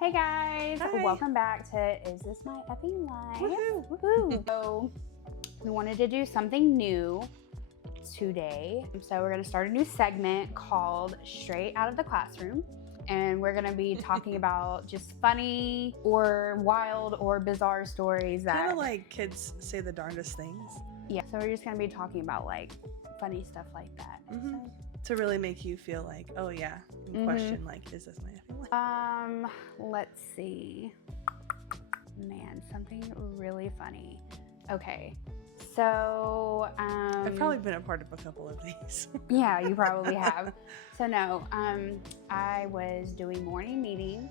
Hey guys, Hi. welcome back to Is This My Effing Life? Woohoo. Woohoo. So we wanted to do something new today. So we're going to start a new segment called Straight Out of the Classroom. And we're going to be talking about just funny or wild or bizarre stories that... Kind of like kids say the darndest things. Yeah, so we're just going to be talking about like funny stuff like that. Mm-hmm. So, to really make you feel like, oh yeah, and question like, is this my effing life? let's see. Man, something really funny. Okay, so I've probably been a part of a couple of these. yeah, you probably have. So no, I was doing morning meeting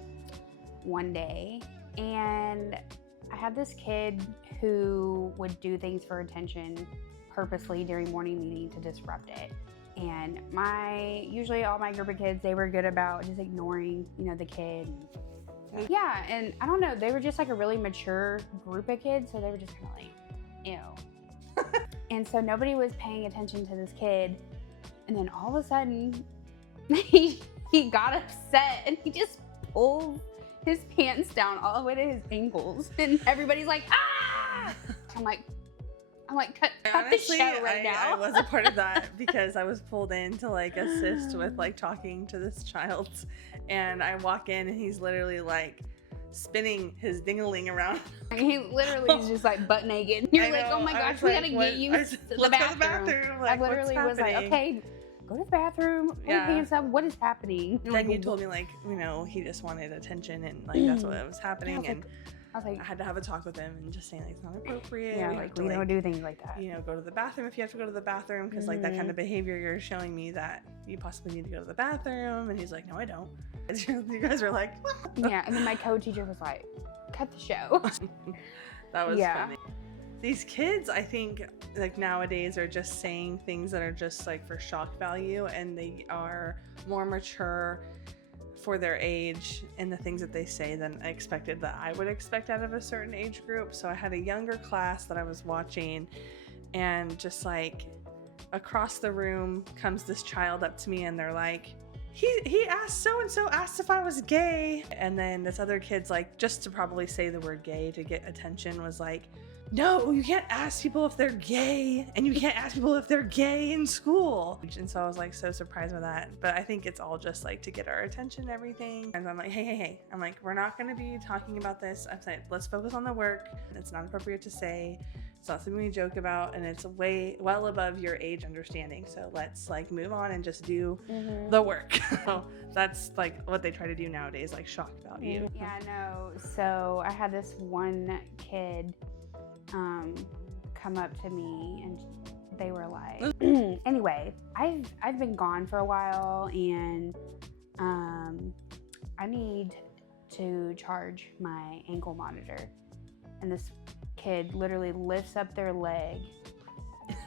one day, and I had this kid who would do things for attention purposely during morning meeting to disrupt it. And usually all my group of kids, they were good about just ignoring, the kid. Yeah, and I don't know, they were just like a really mature group of kids, so they were just kind of like, ew. And so nobody was paying attention to this kid, and then all of a sudden, he got upset, and he just pulled his pants down all the way to his ankles, and everybody's like, ah! I'm like, cut Honestly, the show right now. I was a part of that because I was pulled in to like assist with like talking to this child, and I walk in and he's literally like spinning his ding-a-ling around. He literally is just like butt naked. You're like, oh my gosh, we gotta get you to the bathroom. Like, I literally was like, okay, go to the bathroom, pull your pants up, what is happening? And then you told me like, he just wanted attention and like that's what was happening. And I was like, I had to have a talk with him and just saying like it's not appropriate. Yeah, like we don't do things like that. Go to the bathroom if you have to go to the bathroom because like that kind of behavior, you're showing me that you possibly need to go to the bathroom. And he's like, no, I don't. You guys were like, yeah. And then my co-teacher was like, cut the show. That was funny. These kids, I think, like nowadays are just saying things that are just like for shock value, and they are more mature for their age and the things that they say than I expected that I would expect out of a certain age group. So I had a younger class that I was watching, and just like across the room comes this child up to me, and they're like, he asked so-and-so asked if I was gay. And then this other kid's like, just to probably say the word gay to get attention, was like, no, you can't ask people if they're gay, and you can't ask people if they're gay in school. And so I was like so surprised by that. But I think it's all just like to get our attention and everything. And I'm like, hey. I'm like, we're not going to be talking about this. I'm saying, let's focus on the work. It's not appropriate to say. It's not something we joke about, and it's well above your age understanding. So let's like move on and just do the work. So that's like what they try to do nowadays, like shock value. Yeah, no. So I had this one kid come up to me, and they were like, anyway, I've been gone for a while, and I need to charge my ankle monitor. And this kid literally lifts up their leg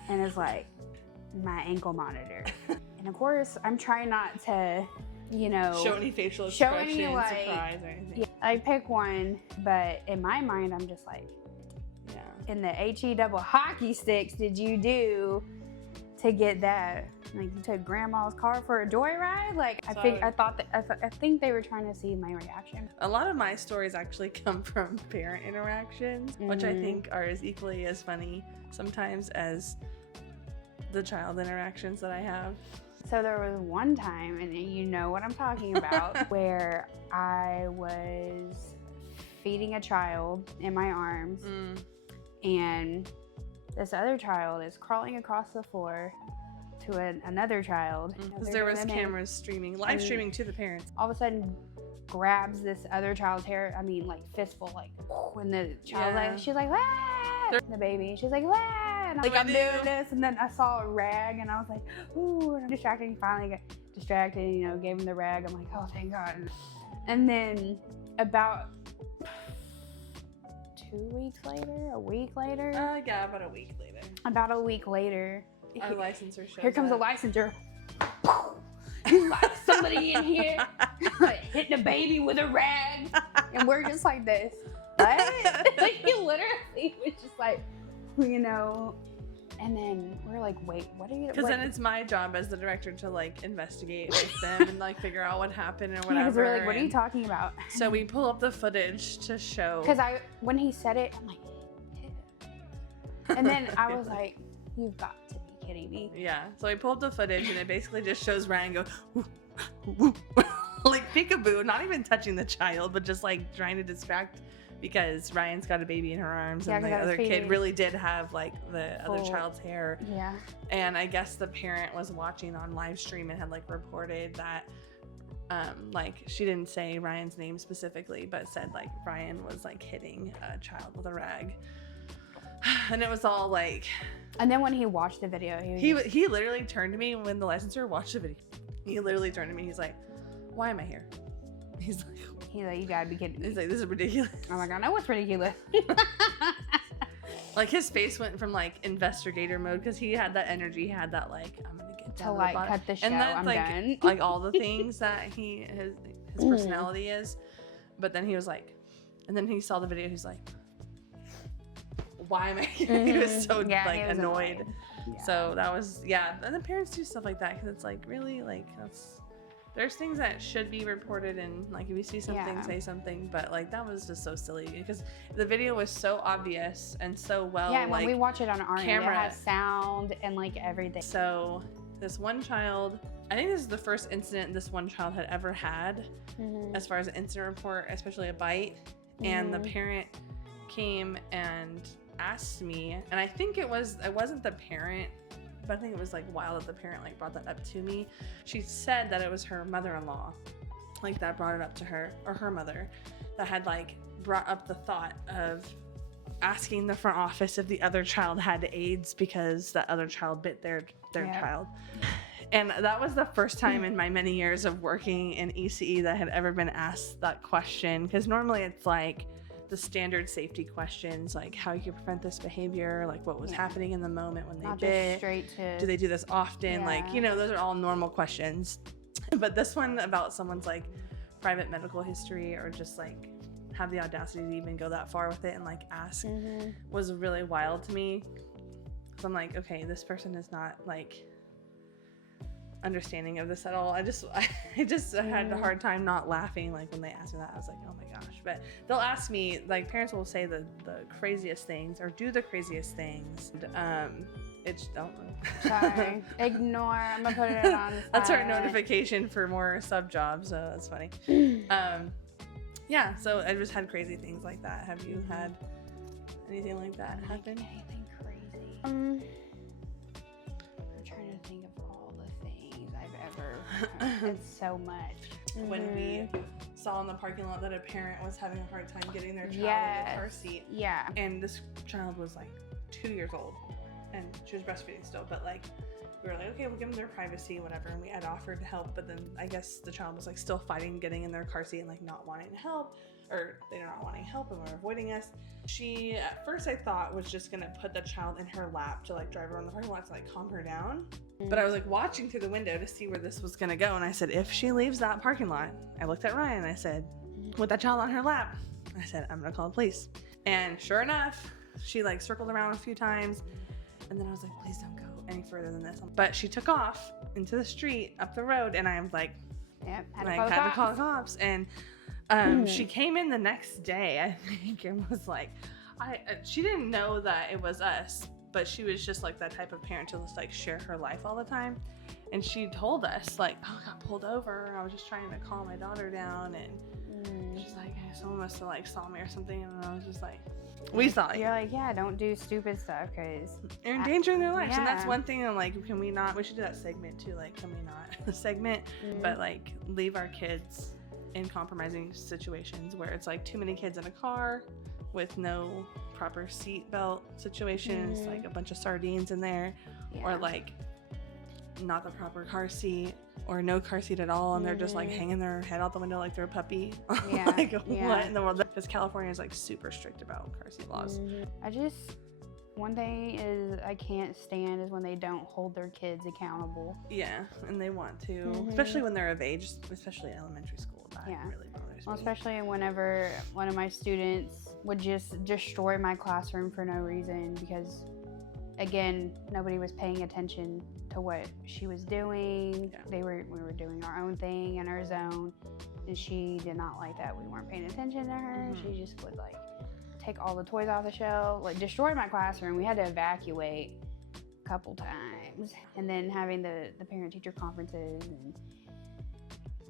and is like, my ankle monitor. And of course, I'm trying not to, show any facial expressions, surprise or anything. Yeah, I pick one, but in my mind, I'm just like, in the HE double hockey sticks did you do to get that? Like, you took grandma's car for a joyride? Like, I think they were trying to see my reaction. A lot of my stories actually come from parent interactions, which I think are as equally as funny sometimes as the child interactions that I have. So there was one time, and you know what I'm talking about, where I was feeding a child in my arms, and this other child is crawling across the floor to another child. Because there was cameras live streaming to the parents. All of a sudden grabs this other child's hair, like fistful, like, when the child, like, she's like, ah! The baby, she's like, ah! And I'm doing this, and then I saw a rag, and I was like, ooh, and I'm distracted. He finally got distracted, gave him the rag. I'm like, oh, thank God. And then about a week later. Yeah, about a week later. About a week later. Our licensor shows Here comes up. a licensor. He's like, somebody in here hitting a baby with a rag. And we're just like this. What? Like, he literally was just like, And then we're like, wait, what are you? Because then it's my job as the director to like investigate with them and like figure out what happened and whatever. Because we're like, what are you talking about? So we pull up the footage to show. Because when he said it, I'm like, and then I was like, you've got to be kidding me. Yeah. So we pull up the footage and it basically just shows Ryan go, woo, woo, like peekaboo, not even touching the child, but just like trying to distract. Because Ryan's got a baby in her arms, and the other kid really did have like the other child's hair. Yeah. And I guess the parent was watching on live stream and had like reported that, like she didn't say Ryan's name specifically, but said like Ryan was like hitting a child with a rag, and it was all like. And then when he watched the video, he literally turned to me when the licensor watched the video. He literally turned to me. He's like, "Why am I here?" He's like, you gotta be kidding me. He's like, this is ridiculous. I'm like, I know what's ridiculous. Like his face went from like investigator mode because he had that energy. He had that like, I'm gonna get down to like cut the show. And then, I'm like, done. Like all the things that his personality is. But then he was like, and then he saw the video. He's like, why am I here? He was so like annoyed. Yeah. So that was And the parents do stuff like that because it's like really like there's things that should be reported, and like if you see something, say something. But like that was just so silly because the video was so obvious and so well. Yeah, and when we watch it on our camera, it has sound and like everything. So this one child, I think this is the first incident this one child had ever had, as far as an incident report, especially a bite. And the parent came and asked me, and I think it wasn't the parent. But I think it was like wild that the parent like brought that up to me. She said that it was her mother-in-law like that brought it up to her, or her mother, that had like brought up the thought of asking the front office if the other child had AIDS because that other child bit their child. And that was the first time in my many years of working in ECE that I had ever been asked that question, because normally it's like the standard safety questions, like how you can prevent this behavior, like what was happening in the moment when they bit. Just straight to, do they do this often? Like, you know, those are all normal questions. But this one about someone's like private medical history, or just like have the audacity to even go that far with it and like ask, was really wild to me. So I'm like, okay, this person is not like understanding of this at all. I just had a hard time not laughing like when they asked me that. I was like, oh my gosh. But they'll ask me, like, parents will say the craziest things or do the craziest things. It's don't sorry, ignore. I'm gonna put it on. That's our notification for more sub jobs, so that's funny. Yeah, so I just had crazy things like that. Have you had anything like that happen? Anything crazy? I'm trying to think of all the things I've ever. It's so much. When we saw in the parking lot that a parent was having a hard time getting their child in the car seat. Yeah. And this child was like 2 years old, and she was breastfeeding still, but like we were like, okay, we'll give them their privacy, whatever. And we had offered to help, but then I guess the child was like still fighting getting in their car seat and like not wanting to help, or they're not wanting help and were avoiding us. She, at first I thought, was just gonna put the child in her lap to like drive around the parking lot to like calm her down. But I was like watching through the window to see where this was gonna go, and I said, if she leaves that parking lot, I looked at Ryan and I said, with that child on her lap, I said, I'm gonna call the police. And sure enough, she like circled around a few times, and then I was like, please don't go any further than this. But she took off into the street up the road, and I was like, had to call the cops. And she came in the next day, I think, and was like, she didn't know that it was us, but she was just like that type of parent to just like share her life all the time. And she told us like, oh, I got pulled over and I was just trying to calm my daughter down, and she's like, someone must have like saw me or something. And I was just like, we saw you. You're like, yeah, don't do stupid stuff because you're endangering their lives. And that's one thing. I'm like, can we not, we should do that segment too, like, can we not segment, but like leave our kids in compromising situations where it's like too many kids in a car with no proper seat belt situations, like a bunch of sardines in there, or like not the proper car seat, or no car seat at all, and they're just like hanging their head out the window like they're a puppy. Like what in the world? Because California is like super strict about car seat laws. One thing is I can't stand is when they don't hold their kids accountable. Yeah, and they want to, especially when they're of age, especially elementary school. That really bothers me. Especially whenever one of my students would just destroy my classroom for no reason, because again, nobody was paying attention to what she was doing. Yeah. We were doing our own thing in our zone, and she did not like that. We weren't paying attention to her. She just would like take all the toys off the shelf, like destroy my classroom. We had to evacuate a couple times, and then having the parent teacher conferences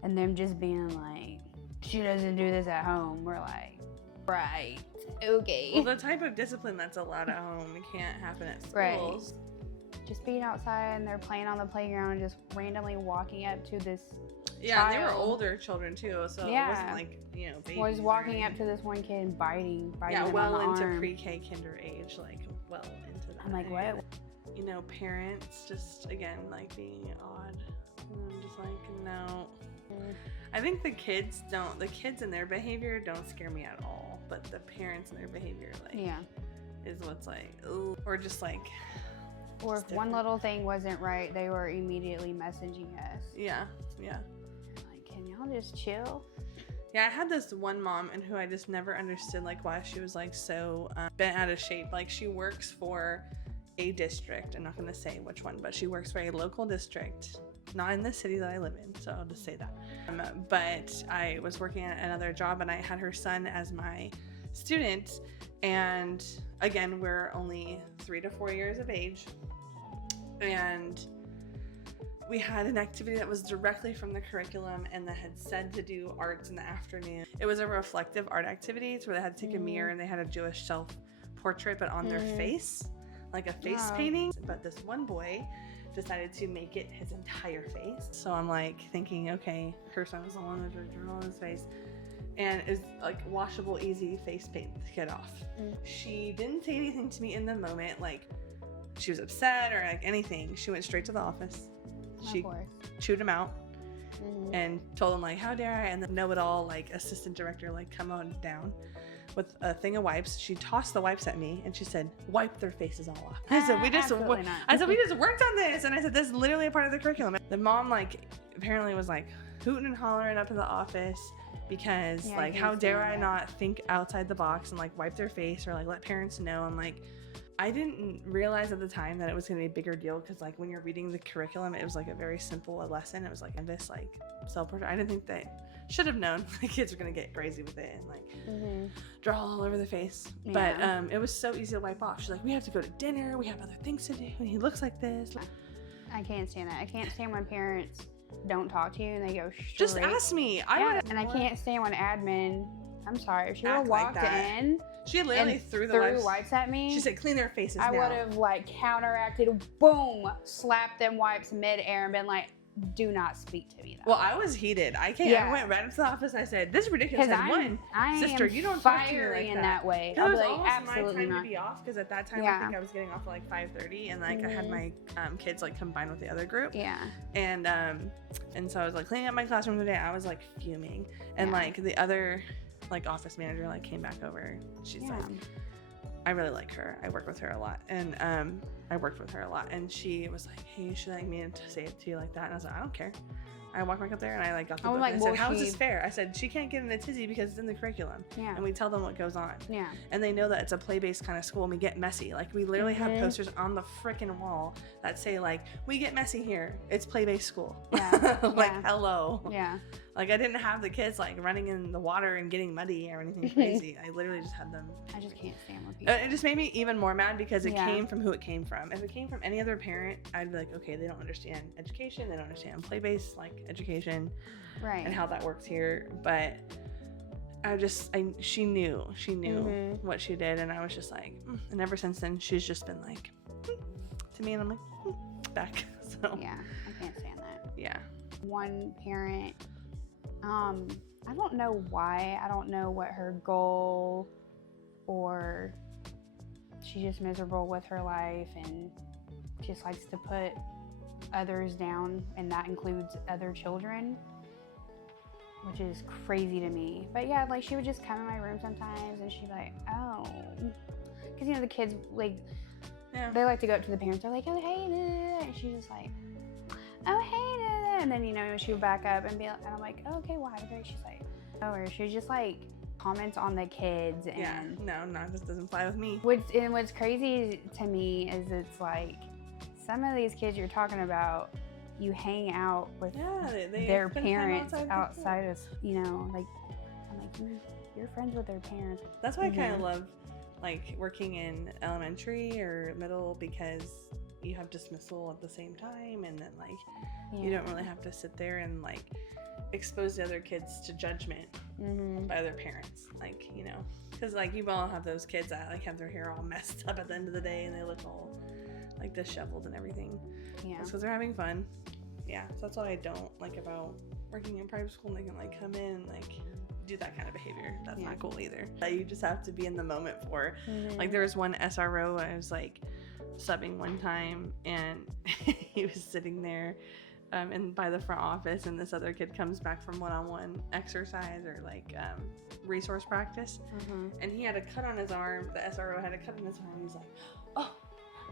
and them just being like, she doesn't do this at home. We're like, right, okay. Well, the type of discipline that's allowed at home, it can't happen at schools. Right. Just being outside and they're playing on the playground and just randomly walking up to this and they were older children too, so it wasn't like, babies. Was walking up to this one kid and biting them well on the into arm. pre-K kinder age, like well into that. I'm like, what? Parents just, again, like being odd. And I'm just like, no. I think the kids and their behavior don't scare me at all, but the parents and their behavior, is what's like, ooh, or just like, or if one little thing wasn't right, they were immediately messaging us. Yeah. Like, can y'all just chill? Yeah, I had this one mom and who I just never understood, like, why she was like so bent out of shape. Like, she works for a district. I'm not going to say which one, but she works for a local district, not in the city that I live in, so I'll just say that. But I was working at another job and I had her son as my student, and again, we're only 3 to 4 years of age, and we had an activity that was directly from the curriculum and that had said to do arts in the afternoon. It was a reflective art activity where they had to take a mirror and they had a Jewish self-portrait but on their face, like a face painting. But this one boy decided to make it his entire face. So I'm like thinking, okay, her son was the one with the journal on his face. And it's like washable, easy face paint to get off. She didn't say anything to me in the moment, like she was upset or like anything. She went straight to the office. She chewed him out and told him like, how dare I? And the know-it-all like assistant director like come on down with a thing of wipes. She tossed the wipes at me and she said, wipe their faces all off. I said, we just worked on this. And I said, this is literally a part of the curriculum. The mom like apparently was like hooting and hollering up in the office because like, how dare I not think outside the box and like wipe their face or like let parents know. I'm like, I didn't realize at the time that it was going to be a bigger deal because like when you're reading the curriculum, it was like a very simple lesson. It was like this like self-portrait. I didn't think that, should have known the kids were going to get crazy with it and like draw all over their face. But it was so easy to wipe off. She's like, we have to go to dinner. We have other things to do. And he looks like this. I can't stand that. I can't stand when parents don't talk to you and they go straight. Just ask me. And I can't stand when admin, I'm sorry, if she would have walked in. She literally threw wipes at me. She said, clean their faces I would have like counteracted, boom, slapped them wipes mid-air and been like, do not speak to me. Well, I was heated. I went right up to the office and I said, this is ridiculous. Sister, you don't talk to me like that way. It was like, almost my time to be off because at that time I think I was getting off at like 5:30 and like I had my kids like combined with the other group. And so I was like cleaning up my classroom today. I was like fuming. And like the other like office manager like came back over. She's like, I really like her. I work with her a lot. And I worked with her a lot. And she was like, hey, should I like me to say it to you like that? And I was like, I don't care. I walked back up there and I like got the book and I said, how is this fair? I said, she can't get in a tizzy because it's in the curriculum. And we tell them what goes on. And they know that it's a play-based kind of school and we get messy. Like we literally have posters on the freaking wall that say like, we get messy here. It's play-based school. Hello. Like I didn't have the kids like running in the water and getting muddy or anything crazy. I literally just had them. I just can't stand when people. It just made me even more mad because it came from who it came from. If it came from any other parent, I'd be like, okay, they don't understand education. They don't understand play-based like education, and how that works here. But she knew what she did, and I was just like, and ever since then, she's just been like to me, and I'm like back. So I can't stand that. One parent. I don't know why. I don't know what her goal, or she's just miserable with her life and just likes to put others down, and that includes other children, which is crazy to me. But yeah, like she would just come in my room sometimes and she'd be like, oh, because the kids like they like to go up to the parents. They're like, oh hey, and she's just like, oh hey, and then she would back up and be like, and I'm like, oh, okay, well have a great. She's like, oh, or she was just like comments on the kids. And this doesn't fly with me. What's crazy to me is it's like some of these kids you're talking about, you hang out with their parents outside of, you know, like, I'm like, you're friends with their parents. That's why I kind of love like working in elementary or middle, because you have dismissal at the same time, and then like you don't really have to sit there and like expose the other kids to judgment by other parents, like, you know, because like you all have those kids that like have their hair all messed up at the end of the day and they look all like disheveled and everything. Because they're having fun. So that's what I don't like about working in private school. They can like come in and like do that kind of behavior. That's not cool either. You just have to be in the moment for. Like there was one SRO I was like subbing one time, and he was sitting there and by the front office, and this other kid comes back from one-on-one exercise or like resource practice, and he had a cut on his arm. The SRO had a cut on his arm. He's like, "Oh,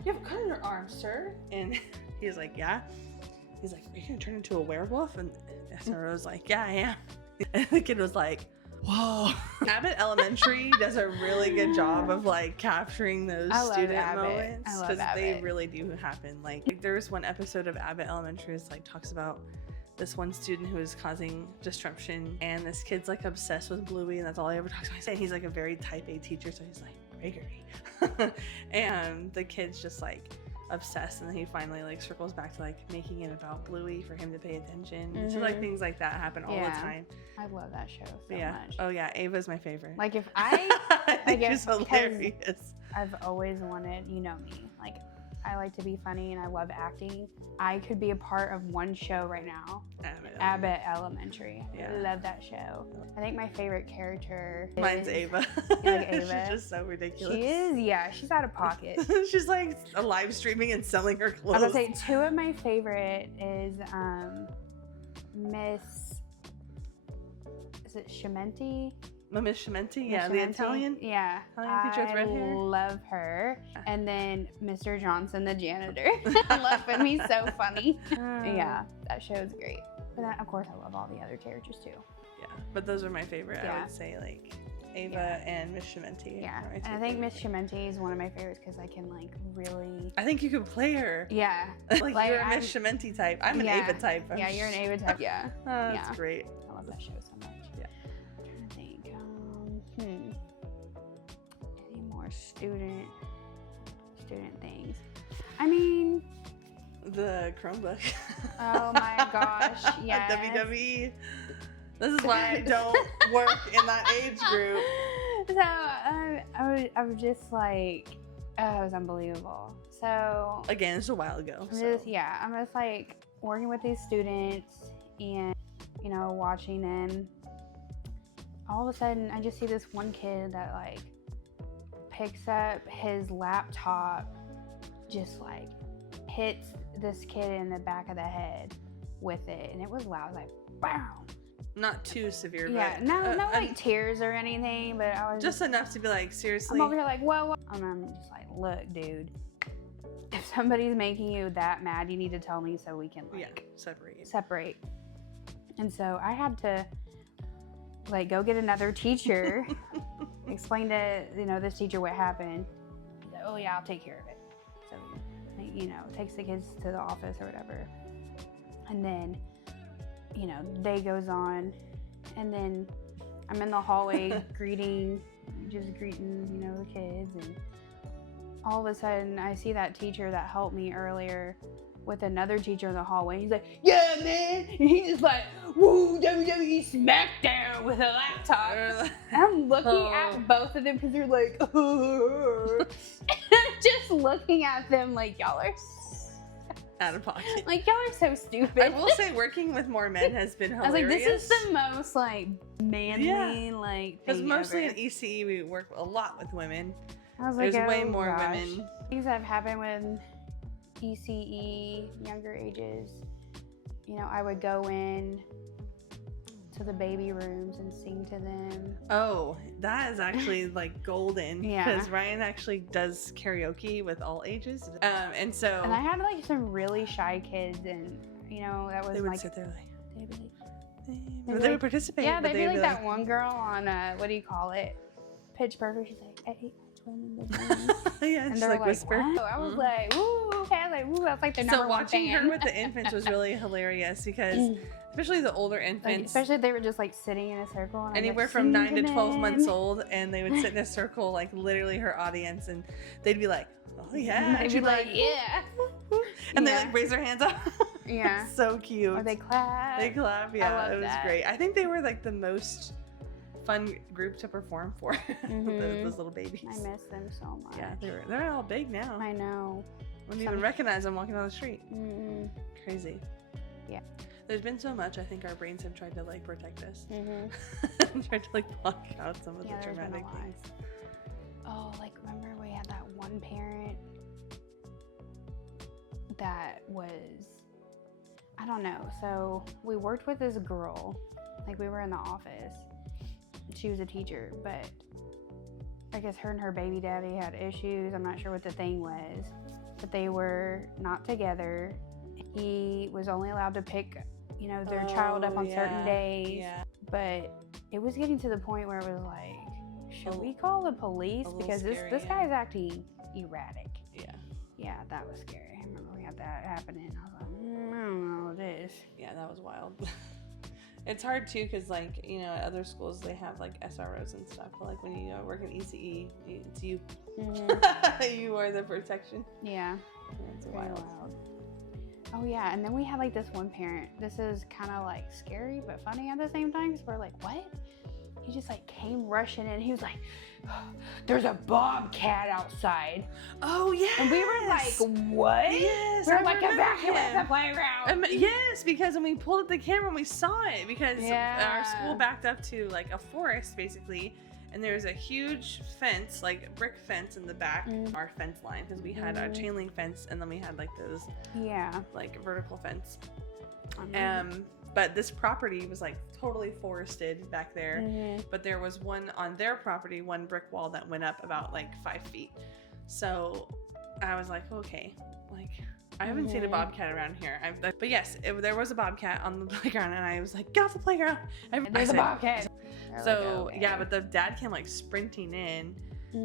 you have a cut on your arm, sir?" And he was like, "Yeah." He's like, "Are you gonna turn into a werewolf?" And the SRO was like, "Yeah, I am." And the kid was like, "Whoa." Abbott Elementary does a really good job of like capturing those student moments, because they really do happen. Like there's one episode of Abbott Elementary that like talks about this one student who is causing disruption, and this kid's like obsessed with Bluey, and that's all he ever talks about. And he's like a very type A teacher, so he's like, Gregory. And the kid's just like obsessed, and then he finally like circles back to like making it about Bluey for him to pay attention. So like things like that happen all the time. I love that show so much. Oh yeah, Ava's my favorite. Like if I think she's hilarious. I've always wanted, you know me, like I like to be funny and I love acting. I could be a part of one show right now. Abbott Elementary. I love that show. I think my favorite character Mine's Ava. You like Ava? She's just so ridiculous. She is, she's out of pocket. She's like live streaming and selling her clothes. I was gonna say two of my favorite is Miss, is it Shimenti? Miss Shimenti, the Italian. Yeah. Italian teacher with red hair. I love her. And then Mr. Johnson, the janitor. I love him. He's so funny. Yeah, that show is great. But then, of course, I love all the other characters too. Yeah, but those are my favorite. I would say like Ava and Miss Shimenti. Yeah, and I think Miss Shimenti is one of my favorites because I can like really. I think you could play her. Yeah. like you're a Miss Shimenti type. I'm an Ava type. You're an Ava type. Yeah. That's great. I love that show so much. Yeah. I'm trying to think. Any more student things? I mean, the Chromebook. Oh my gosh, yes. WWE. This is why I don't work in that age group. So I was just like, it was unbelievable. So again, it's a while ago. I'm just like working with these students and, you know, watching them. All of a sudden, I just see this one kid that like picks up his laptop, just like hits this kid in the back of the head with it, and it was loud. I was like, wow. Not too severe, but no like tears or anything, but I was just enough to be like, seriously. I'm over here like, whoa, and I'm just like, look, dude, if somebody's making you that mad, you need to tell me so we can like separate. And so I had to like go get another teacher, explain to this teacher what happened. He's like, oh yeah, I'll take care of it. So takes the kids to the office or whatever, and then day goes on, and then I'm in the hallway greeting the kids, and all of a sudden I see that teacher that helped me earlier with another teacher in the hallway. He's like, yeah, man. And he's just like, woo, WWE SmackDown with a laptop. And I'm looking at both of them because they're like, and I'm just looking at them like, y'all are out of pocket. Like, y'all are so stupid. I will say working with more men has been hilarious. I was like, this is the most like manly like because mostly ever. In ECE we work a lot with women. I was like, there's way more women. Things that have happened with ECE, younger ages, I would go in to the baby rooms and sing to them. Oh, that is actually like golden. Because Ryan actually does karaoke with all ages. And I had like some really shy kids, and that was they would like, sit there like, they'd be like, name. They'd Or be they like- would participate. Yeah, but they'd be like that one girl on what do you call it? Pitch Perfect. She's like, I ate my twin in the dream. Yeah, And just they're like like, whisper. "What?" I was like, woo, okay. I was like, woo, that's like their number So one watching fan. her with the infants was really hilarious because especially the older Like, infants, especially if they were just like sitting in a circle. And I'm anywhere like, from 9 to "Sing 12 them months in." old, and they would sit in a circle, like literally her audience, and they'd be like, oh yeah, And and they'd she'd be like, yeah. and they Yeah. like raise their hands up. Yeah. So cute. Or they clap. They clap, yeah. love It was that. great. I think they were like the most fun group to perform for. Mhm. those little babies. I miss them so much. Yeah, they're all big now. I know. Wouldn't even recognize them walking down the street. Mm-mm. Crazy. Yeah. There's been so much. I think our brains have tried to like protect us. Mm-hmm. Tried to like block out some of Yeah, the there's been a traumatic lot. things. Oh, like remember we had that one parent that was, I don't know. So we worked with this girl, like we were in the office. She was a teacher, but I guess her and her baby daddy had issues. I'm not sure what the thing was, but they were not together. He was only allowed to pick, you know, their child up on certain days. Yeah. But it was getting to the point where it was like, should we call the police? little Because scary, this yeah. guy's acting erratic. Yeah. Yeah, that was scary. I remember we had that happening. I was like, I don't know this. Yeah, that was wild. It's hard too because, like, you know, at other schools they have like SROs and stuff. But like when you work in ECE, it's you. Mm-hmm. You are the protection. Yeah, It's very wild. wild. Oh yeah, and then we had like this one parent. This is kind of like scary but funny at the same time because we're like, what? He just like came rushing in. He was like, there's a bobcat outside. Oh yeah. And we were like, what? Yes. We were I like, remember evacuate him. the playground. Yes, because when we pulled up the camera and we saw it because Yeah. our school backed up to like a forest basically, and there was a huge fence, like brick fence in the back of our fence line because we had a chain link fence and then we had like those Yeah. like vertical fence. Mhm. But this property was like totally forested back there. Mhm. But there was one on their property, one brick wall that went up about like 5 feet. So I was like, okay, like I haven't seen a bobcat around here. But yes, there was a bobcat on the playground, and I was like, get off the playground. There's a bobcat. They're So like, okay. yeah, but the dad came like sprinting in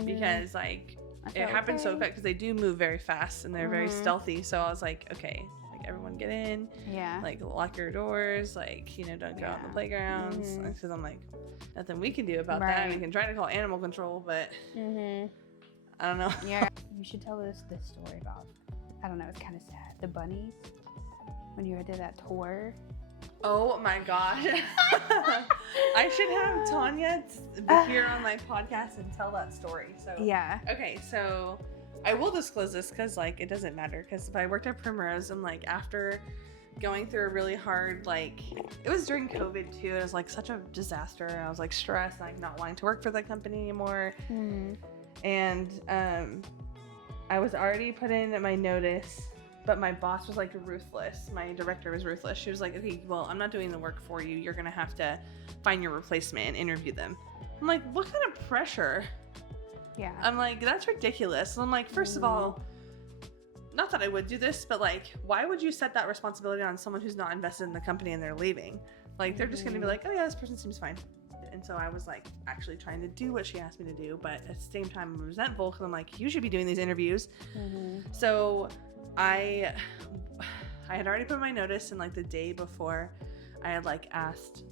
because like I it said, happened so okay. quick because they do move very fast and they're very stealthy. So I was like, okay, like everyone get in. Yeah. Like lock your doors, like, you know, don't go out in the Yeah. playgrounds. Because I'm like, nothing we can do about that. We Right. can try to call animal control, but Mhm. I don't know. Yeah. You should tell us this story about. I don't know. It's kind of sad. The bunnies. When you did that tour. Oh my gosh. I should have Tanya be here on my podcast and tell that story. So Yeah. okay, so I will disclose this because like it doesn't matter because if I worked at Primrose and like after going through a really hard like it was during COVID too, it was like such a disaster and I was like stressed, like not wanting to work for the company anymore. And I was already put in my notice, but my boss was like ruthless. My director was ruthless. She was like, okay, well, I'm not doing the work for you. You're gonna have to find your replacement and interview them. I'm like, what kind of pressure? Yeah. I'm like, that's ridiculous. And I'm like, first of all, not that I would do this, but like, why would you set that responsibility on someone who's not invested in the company and they're leaving? Like, they're just gonna be like, oh yeah, this person seems fine. And so I was like actually trying to do what she asked me to do, but at the same time I'm resentful because I'm like, you should be doing these interviews. So I had already put my notice, and like the day before I had like asked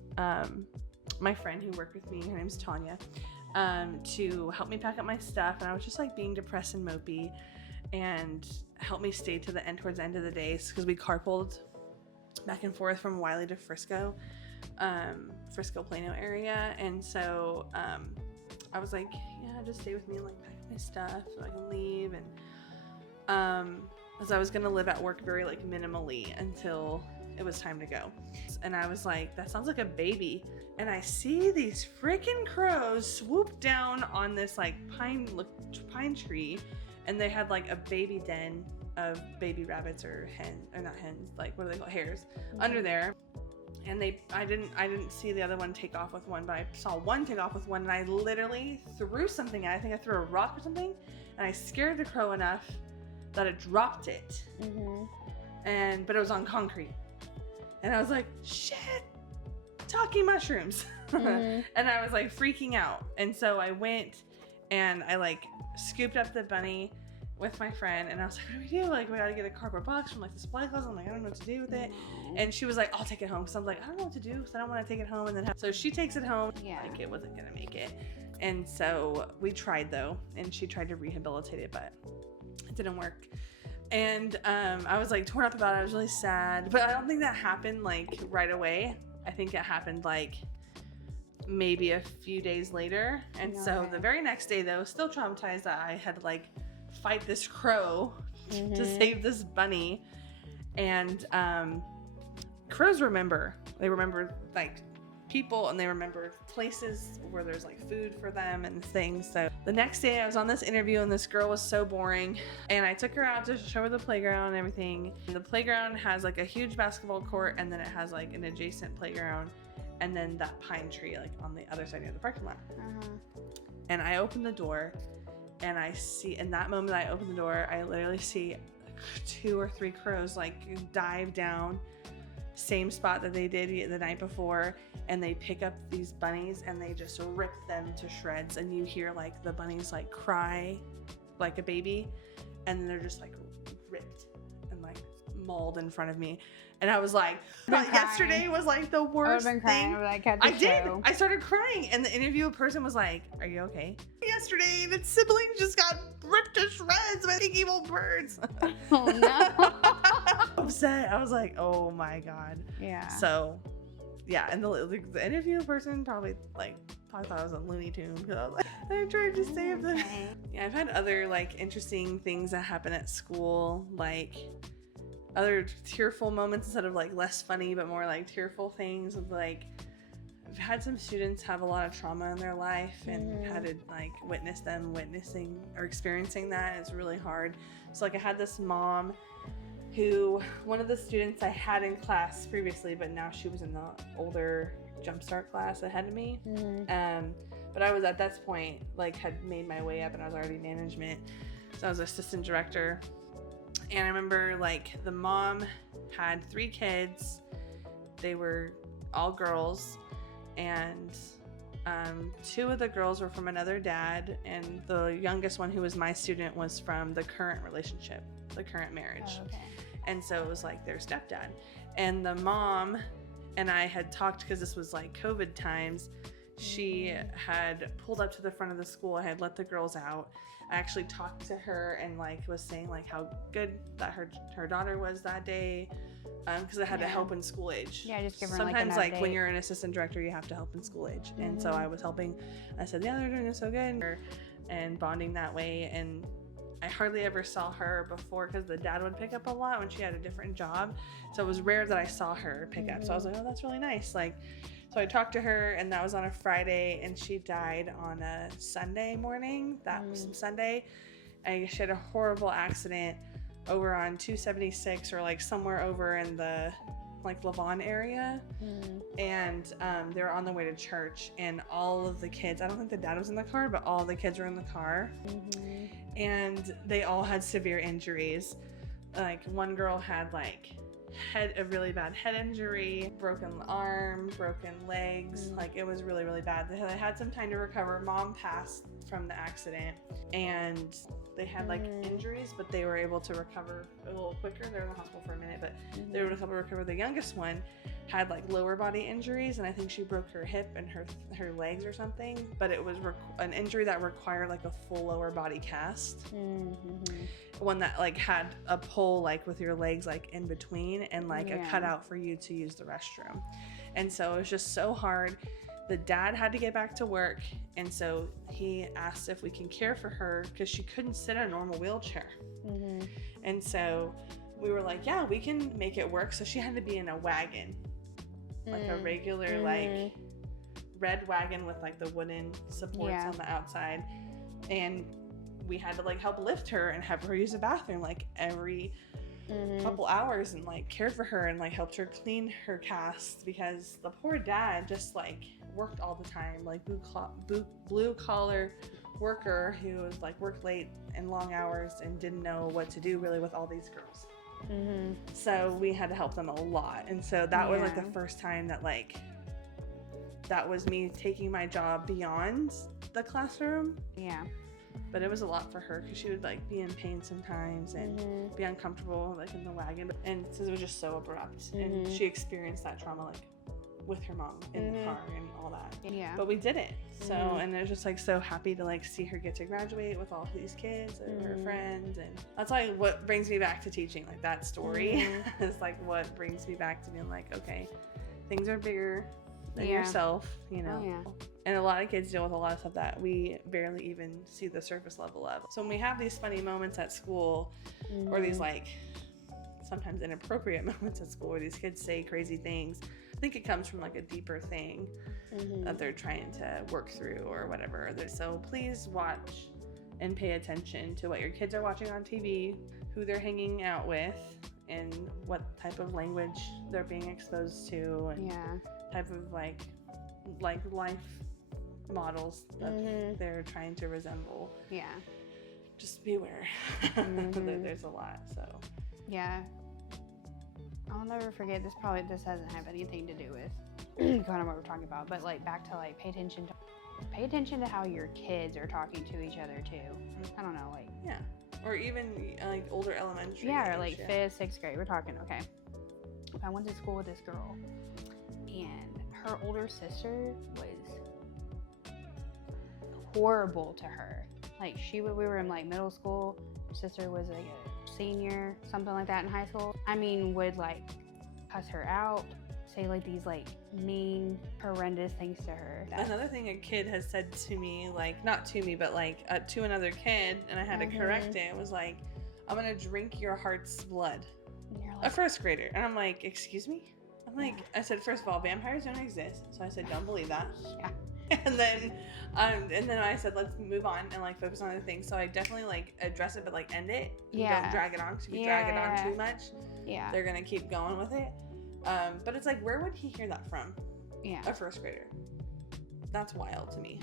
my friend who worked with me, her name's Tanya, to help me pack up my stuff, and I was just like being depressed and mopey and help me stay to the end towards the end of the day because we carpooled back and forth from Wiley to Frisco Plano area, and so I was like, yeah, just stay with me and like pack up my stuff so I can leave. And because I was gonna live at work very like minimally until it was time to go. And I was like, that sounds like a baby. And I see these freaking crows swoop down on this like pine tree, and they had like a baby den of baby rabbits or not hens, like what are they called, hares, under there. And I didn't see the other one take off with one, but I saw one take off with one, and I literally threw something at it. I think I threw a rock or something, and I scared the crow enough that it dropped it. But it was on concrete. And I was like, shit, talking mushrooms. And I was like freaking out. And so I went and I like scooped up the bunny with my friend, and I was like, what do we do? Like, we gotta get a cardboard box from like the supply closet. I'm like, I don't know what to do with it. And she was like, I'll take it home. So I'm like, I don't know what to do because I don't want to take it home. And then so she takes it home. Like, it wasn't gonna make it. And so we tried though, and she tried to rehabilitate it, but it didn't work. And I was like torn up about it. I was really sad, but I don't think that happened like right away. I think it happened like maybe a few days later. And so the very next day though, still traumatized that I had to like fight this crow to save this bunny. And crows remember. They remember like people, and they remember places where there's like food for them and things. So the next day I was on this interview, and this girl was so boring, and I took her out to show her the playground and everything. And the playground has like a huge basketball court, and then it has like an adjacent playground, and then that pine tree like on the other side near the parking lot. And I opened the door, and I see, in that moment I opened the door, I literally see 2 or 3 crows like dive down same spot that they did the night before, and they pick up these bunnies and they just rip them to shreds. And you hear like the bunnies like cry like a baby, and then they're just like ripped and like mauled in front of me. And I was like, yesterday was like the worst thing. I did. I started crying, and the interview person was like, are you okay? Yesterday, the siblings just got ripped to shreds by big evil birds. Oh no. Upset. I was like, oh my God. Yeah. So, yeah, and the interview person probably thought I was a Looney Tune, because I was like, I tried to save them. Yeah, I've had other like interesting things that happen at school, like other tearful moments instead of like less funny but more like tearful things. Like, I've had some students have a lot of trauma in their life and had to like witness them witnessing or experiencing that. It's really hard. So like I had this mom who, one of the students I had in class previously, but now she was in the older jumpstart class ahead of me. But I was at that point like had made my way up, and I was already management, so I was assistant director. And I remember like the mom had 3 kids. They were all girls, and 2 of the girls were from another dad, and the youngest one, who was my student, was from the current relationship, the current marriage. Oh, okay. And so it was like their stepdad. And the mom and I had talked, because this was like COVID times. She had pulled up to the front of the school. I had let the girls out. I actually talked to her and like was saying like how good that her daughter was that day, because I had to help in school age. Yeah, just give her sometimes like when you're an assistant director, you have to help in school age. And so I was helping. I said, yeah, they're doing so good, and bonding that way. And I hardly ever saw her before, because the dad would pick up a lot when she had a different job, so it was rare that I saw her pick up. So I was like, oh, that's really nice. Like, so I talked to her, and that was on a Friday, and she died on a Sunday morning. That was Sunday. She had a horrible accident over on 276, or like somewhere over in the like Lavon area. And they were on their way to church, and all of the kids, I don't think the dad was in the car, but all the kids were in the car. And they all had severe injuries. Like one girl had like a really bad head injury, broken arm, broken legs. Like it was really, really bad. They had some time to recover. Mom passed from the accident, and they had like injuries, but they were able to recover a little quicker. They were in the hospital for a minute, but they were able to recover. The youngest one had like lower body injuries, and I think she broke her hip and her legs or something, but it was an injury that required like a full lower body cast. One that like had a pole like with your legs like in between, and like a cutout for you to use the restroom. And so it was just so hard. The dad had to get back to work, and so he asked if we can care for her, because she couldn't sit in a normal wheelchair. And so we were like, yeah, we can make it work. So she had to be in a wagon, like a regular like red wagon with like the wooden supports on the outside. And we had to like help lift her and have her use the bathroom like every couple hours, and like care for her and like helped her clean her cast, because the poor dad just like worked all the time, like blue collar worker who was like worked late and long hours and didn't know what to do really with all these girls. So we had to help them a lot. And so that was like the first time that like that was me taking my job beyond the classroom. Yeah. But it was a lot for her because she would like be in pain sometimes and be uncomfortable like in the wagon, and so it was just so abrupt. And she experienced that trauma like with her mom in the car and all that. Yeah. But we did it. So and they're just like so happy to like see her get to graduate with all these kids and her friends, and that's like what brings me back to teaching. Like that story is like what brings me back to being like, okay, things are bigger than yourself, you know. Oh, yeah. And a lot of kids deal with a lot of stuff that we barely even see the surface level of. So when we have these funny moments at school, or these like sometimes inappropriate moments at school where these kids say crazy things, I think it comes from like a deeper thing that they're trying to work through or whatever. So please watch and pay attention to what your kids are watching on TV, who they're hanging out with, and what type of language they're being exposed to, and type of like life models that they're trying to resemble. Yeah. Just beware. There's a lot. So. Yeah. I'll never forget this. This doesn't have anything to do with kind of what we're talking about, but like back to like pay attention to how your kids are talking to each other too. I don't know, like or even like older elementary. Or like 5th, 6th grade. We're talking. Okay. I went to school with this girl, and her older sister was horrible to her. Like we were in like middle school. Her sister was like a senior, something like that in high school. I mean, would like cuss her out, say like these like mean, horrendous things to her. Another thing a kid has said to me, like not to me, but like to another kid, and I had to correct it, was like, "I'm gonna drink your heart's blood." Like, a 1st grader, and I'm like, "Excuse me?" I'm like, I said, first of all, vampires don't exist, so I said, don't believe that. And then I said, let's move on and like focus on other things. So I definitely like address it, but like end it. Don't drag it on. Because if you drag it on too much, they're gonna keep going with it. But it's like, where would he hear that from? A 1st grader. That's wild to me.